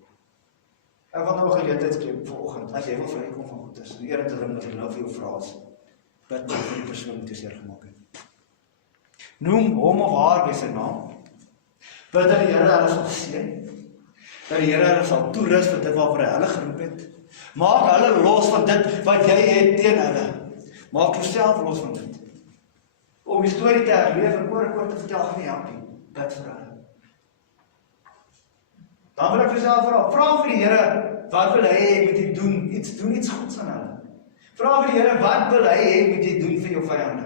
Ek wil nou 'n geleentheid skep vanoggend. As jy wil vrykom van goedes, die eerste ding wat ek nou vir jou vra is, bid vir die persoon wat jy seer gemaak het. Noem hom of haar by sy naam. Bid dat die Here hulle sal seën. Dat die Here hulle sal toerus vir dit waarvoor hy hulle geroep het. Maak hulle los van dit wat jy het teen hulle. Maak jouself los van dit. Om die storie te herleef en oor te vertel gaan nie help nie. Bid vir hulle. Dan wil ek vir jouself vra vir die Here, wat wil hy moet jy doen? Doen iets goeds aan hulle. Vra vir die Here, wat wil hy moet jy doen vir jou vyande?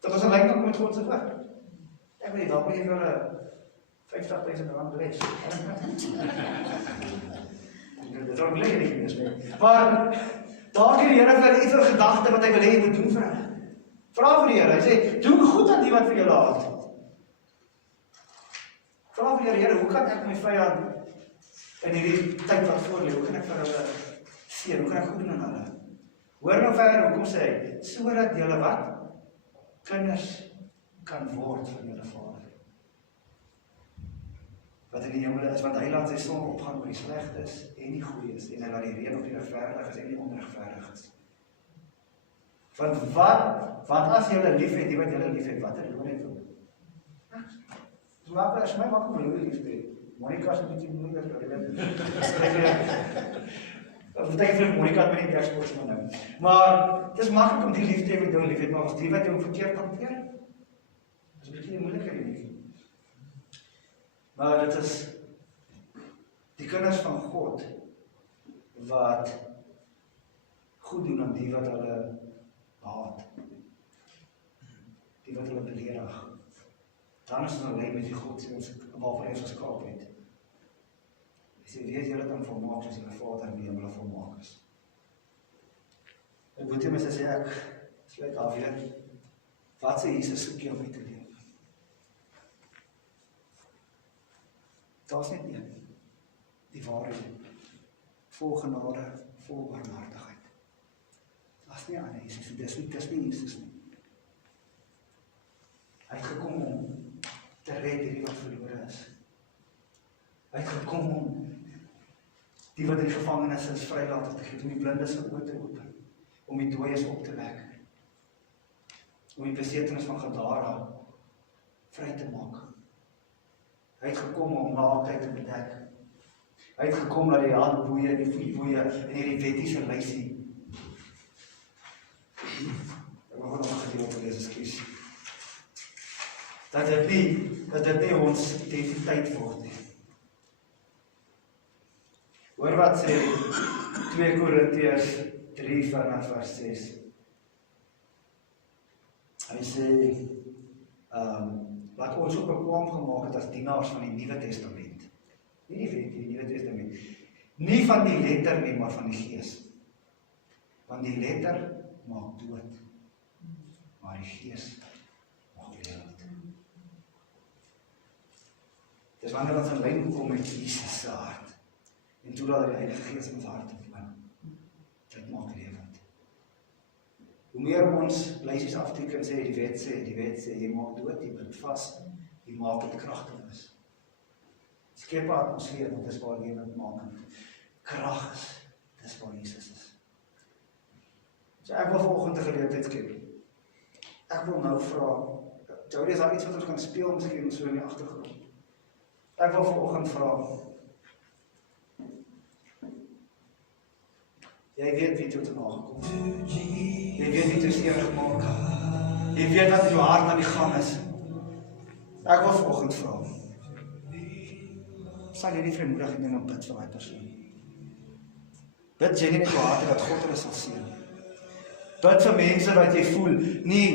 Dat ons lyk nog met God se woord. Ek weet, dalk moet jy vir hulle R50,000 bless. Dit is ook lekker nie meer. Maar daar gee die Here vir iets 'n gedagte wat hy wil hê jy moet doen vir hulle. Vra vir die Here, hy sê, doen goed aan die wat vir julle haat. Vra vir die Here, hoe kan ek my vyand in hierdie tyd wat voor lê, hoe kan ek vir hulle seën, hoe kan ek goed doen aan hulle? Hoor nou verder, hoekom sê hy, sodat julle wat? Kinders kan word van julle Vader. Wat in die hemel is, want hy laat sy son opgaan oor die slegtes en die goeies, en hy laat die reën op die regverdiges en die onregverdiges. Want as julle lief het, die wat julle lief het, wat er loon het ook. Is my maak om julle lief te hê. Monica is 'n bietjie moeilik, of beteken vir Monica het my nie perspoort nou. Maar dit is maklik om die lief te hê wat jou lief het, maar as die wat jou verkeerd hanteer, is 'n bietjie moeiliker nie. Maar dit is die kinders van God wat goed doen aan die wat hulle haat. Die wat hulle beledig. Dan is ons alleen met die God waarvoor hy ons geskaap het. Hy sê, wees julle dan volmaak soos julle Vader in die hemel volmaak is. Ek moet jy sê ek sluit af weer. Wat sê Jesus soek jy om mee te leef? Daar's net een. Die waarheid. Vol genade, vol barmhartigheid. Daar's nie aan Jesus, dis nie Jesus nie. Hy het gekom om te red die wat verlore is. Hy het gekom om die wat in die gevangenis is vrylaat te gee, om die blindes se oë te open, om die dooies op te wek, om die besetenis van Gadara vry te maak. Hy het gekom om naaktheid te bedek. Hy het gekom dat die handboeie, die voetboeie en hierdie wettiese lysie. Ek wil nog 'n gedeelte lees, ekskuus. Dat dit nie ons identiteit word nie. Hoor wat sê 2 Korintiërs 3 vanaf vers 6. Hy sê, wat ons ook bekwaam gemaak het as dienaars van die Nuwe Testament. Nie die wet, die Nuwe Testament. Nie van die letter nie, maar van die gees. Want die letter maak dood, maar die gees maak lewend. Dis wanneer ons in lyn kom met Jesus se hart, en toelaat die Heilige Gees in ons hart te woon, dit maak lewend. Hoe meer ons lysies afteken sê, die wet sê, jy maak dood, jy bind vas, jy maak dit kragteloos. Skep 'n atmosfeer, want dis waar lewend maak. Krag is, dis waar Jesus is. So ek wil vanoggend 'n geleentheid skep. Ek wil nou vra, Jody, is daar iets wat ons kan speel, miskien so in die agtergrond? Ek wil vanoggend vra, jy weet wie toe te nagekom het. Jy weet wie toe seer gemaak het. Jy weet wat in jou hart aan die gang is. Ek wil vanoggend vra, sal jy die vrymoedigheid neem en bid vir my persoon? Bid jy nie met jou hart dat God hulle sal seën. Bid vir mense wat jy voel nie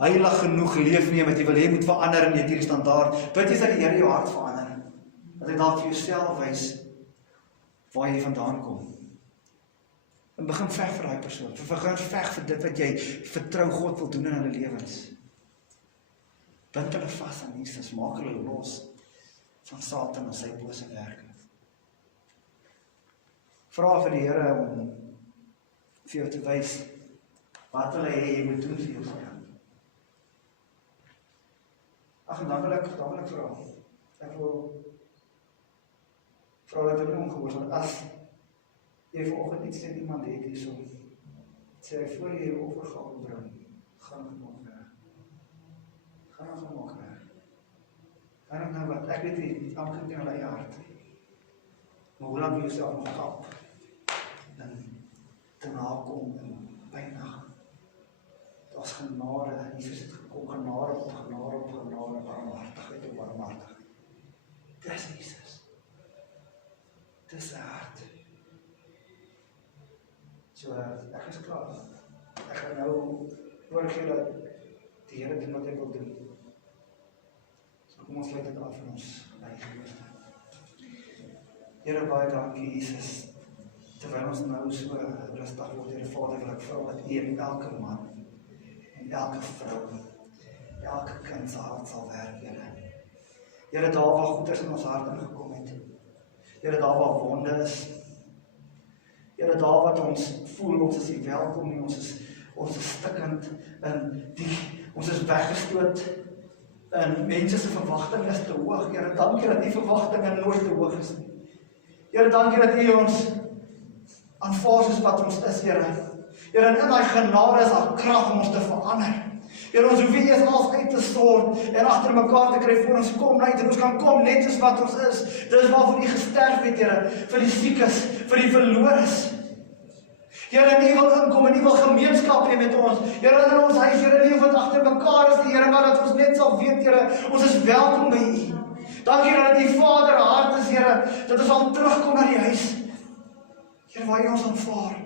heilig genoeg leef nie, wat jy wil hê moet verander en jy het hierdie standaard. Bid jy dat die Here jou hart verander. Dat hy dalk vir jouself wys waar jy vandaan kom. En begin veg vir daai persoon. Begin veg vir dit wat jy vertrou God wil doen in hulle lewens. Bind hulle vas aan Jesus, maak hulle los van Satan en sy bose werke. Vra vir die Here om vir jou te wys wat hulle hê jy moet doen vir jou vyand. Ag, en dan wil ek vra. Ek wil vra dat dit nie ongehoorsaam as jy vanoggend iets teen iemand het hierso, sê hy voor jy jou offergawe bring, gaan gemaak weg. Gaan gemaak weg. Gaan nou wat, ek weet nie, elke ding in hulle hart. Maar hoe lang wil jy self nog kap? En te nakom en byna. Daar's genade, Jesus het gekom, genade op genade op genade, barmhartigheid op barmhartigheid. Dis Jesus. Dis sy hart. So, ek is klaar. Ek gaan nou oorgee dat die Here doen wat hy wil doen. So kom ons sluit dit af in ons eie. Here, baie dankie Jesus. Terwyl ons nou so rustig word, Here Vader, wil ek vra dat U in elke man, en elke vrou, elke kind se hart sal werk, Here. Here, daar waar goeders in ons hart ingekom het. Here, daar waar wonde is. Here, daar wat ons voel, ons is nie welkom nie, ons is stikkend, en ons is weggestoot, en mense se verwagting is te hoog. Here, dankie dat die verwagtinge nooit te hoog is nie. Here, dankie dat U ons aanvaar soos wat ons is, Here. Here, en in daai genade is daar krag om ons te verander. Here, ons hoef nie eers alles uit te stort en agter mekaar te kry voor ons kom uit en ons kan kom net soos wat ons is. Dit is waarvoor U gesterf het, Here, vir die siekes, vir die verlores. Here, U wil inkom en U wil gemeenskap hê met ons. Here, in ons huis, Here, nie wat agter mekaar is, Here, maar dat ons net sal weet, Here, ons is welkom by U. Dankie dat die Vader hart is, Here, dat ons al terugkom na die huis. Here, waar U ons aanvaar.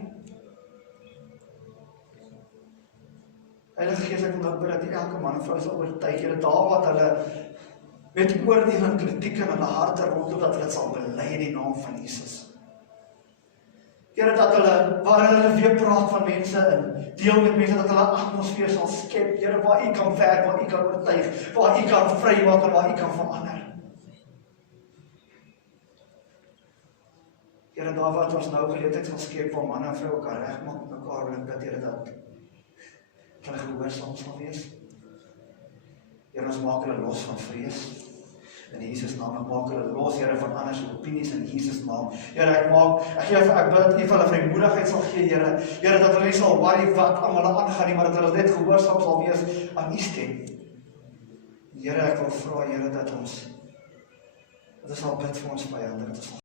Heilige Gees, ek wil nou bid dat U elke man en vrou sal oortuig, Here, daar wat hulle met oordeel en kritiek in hulle harte rondom, dat hulle dit sal bely in die naam van Jesus. Here, dat hulle, waar hulle weer praat van mense en deel met mense, dat hulle atmosfeer sal skep, Here, waar U kan werk, waar U kan oortuig, waar U kan vrymaak en waar U kan verander. Here, daar wat ons nou geleentheid sal skep, waar man en vrou kan regmaak met mekaar, wil ek bid, Here, dat hulle gehoorsaam sal wees. Here, ons maak hulle los van vrees. In Jesus naam, ek maak hulle los, Here, van ander se opinies in Jesus naam. Here, ek bid dat U vir hulle vrymoedigheid sal gee, Here. Here, dat hulle nie sal worry wat aan hulle aangaan nie, maar dat hulle net gehoorsaam sal wees aan U stem. Here, ek wil vra, Here, dat ons sal bid vir ons vyande, dat ons